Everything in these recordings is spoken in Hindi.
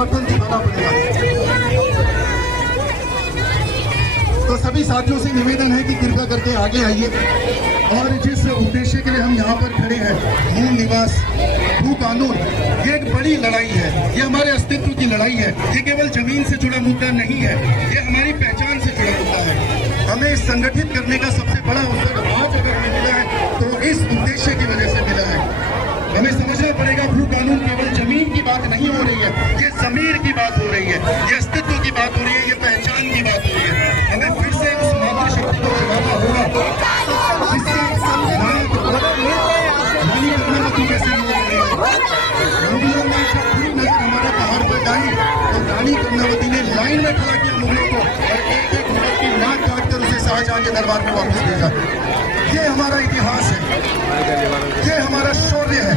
समर्थन दिखाना पड़ेगा। तो सभी साथियों से निवेदन है कि कृपया करके आगे आइए और जिस उद्देश्य के लिए हम यहाँ पर खड़े हैं, मूल निवास भू कानून, ये एक बड़ी लड़ाई है, ये हमारे अस्तित्व की लड़ाई है। ये केवल जमीन से जुड़ा मुद्दा नहीं है, ये हमारी पहचान से जुड़ा मुद्दा है। हमें संगठित करने का सबसे बड़ा अवसर आज अगर हमें मिला है तो इस उद्देश्य की वजह से मिला है। हमें समझना पड़ेगा भू कानून केवल जमीन की बात नहीं हो रही है, ये जमीर की बात हो रही है, ये अस्तित्व की बात हो रही है, ये पहचान की बात हो रही है। हमें फिर से उस मातृशक्ति को जगाना होगा जिससे कैसे मुगलों ने जब पूरी नजर हमारे पहाड़ पर डाली तो रानी कर्णावती ने लाइन में खड़ा किया मुगलों को और एक एक मुगल की नाक काट कर उसे शाहजहां के दरबार में वापस भेजा। ये हमारा इतिहास है, ये हमारा शौर्य है।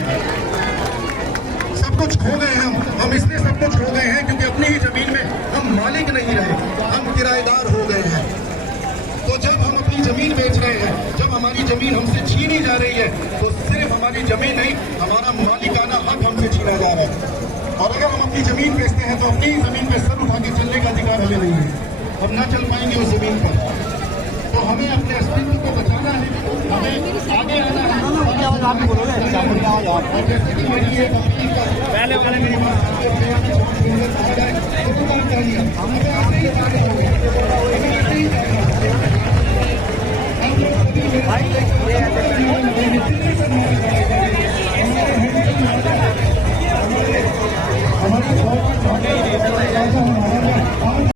सब कुछ खो गए हम इसलिए सब कुछ खो गए हैं क्योंकि अपनी ही जमीन में हम मालिक नहीं रहे, हम किराएदार हो गए हैं। तो जब हम अपनी जमीन बेच रहे हैं, जब हमारी जमीन हमसे छीनी जा रही है, तो सिर्फ हमारी जमीन नहीं, हमारा मालिकाना हक हमसे छीना जा रहा है। और अगर हम अपनी जमीन बेचते हैं तो अपनी ही जमीन पर सर उठा के चलने का अधिकार हमें नहीं है, हम ना चल पाएंगे उस जमीन पर। तो हमें अपने अस्तित्व को बचाना है, हमें आगे आना है। आप बोलोगे पहले वाले मेरी बात